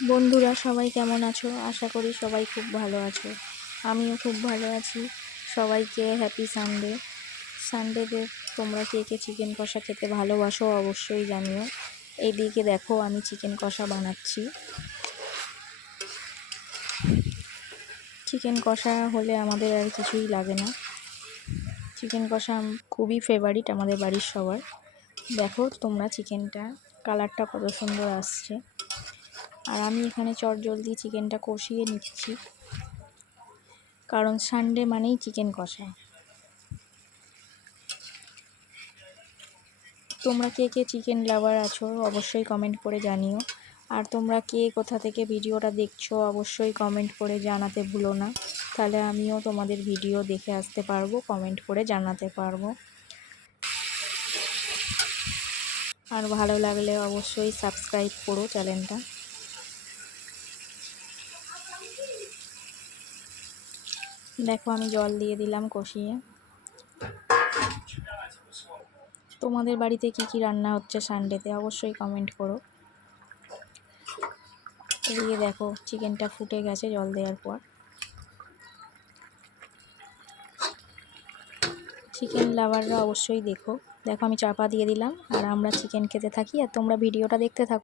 বন্ধুরা সবাই কেমন আছো? আশা করি সবাই খুব ভালো আছো। আমিও খুব ভালো আছি। সবাইকে হ্যাপি সানডে। সানডেতে তোমরা কে কে চিকেন কষা খেতে ভালোবাসো অবশ্যই জানিও। এইদিকে দেখো আমি চিকেন কষা বানাচ্ছি। চিকেন কষা হলে আমাদের আর কিছুই লাগে না। চিকেন কষা খুবই ফেভারিট আমাদের বাড়ির সবার। দেখো তোমরা চিকেনটা কালারটা কত সুন্দর আসছে। আর আমি এখানে চটজলদি চিকেনটা কষিয়ে নিচ্ছি, কারণ সানডে মানেই চিকেন কষা। তোমরা কে কে চিকেন লাভার আছো অবশ্যই কমেন্ট করে জানিও। আর তোমরা কে কোথা থেকে ভিডিওটা দেখছো অবশ্যই কমেন্ট করে জানাতে ভুলো না, তাহলে আমিও তোমাদের ভিডিও দেখে আসতে পারবো, কমেন্ট করে জানাতে পারবো। আর ভালো লাগলে অবশ্যই সাবস্ক্রাইব করো চ্যানেলটা। দেখো আমি জল দিয়ে দিলাম কষিয়ে। তোমাদের বাড়িতে কি কি রান্না হচ্ছে সানডেতে অবশ্যই কমেন্ট করো। এদিকে দেখো চিকেনটা ফুটে গেছে জল দেওয়ার পর। চিকেন লাভাররা অবশ্যই দেখো। দেখো আমি চাপা দিয়ে দিলাম আর আমরা চিকেন খেতে থাকি আর তোমরা ভিডিওটা দেখতে থাকো।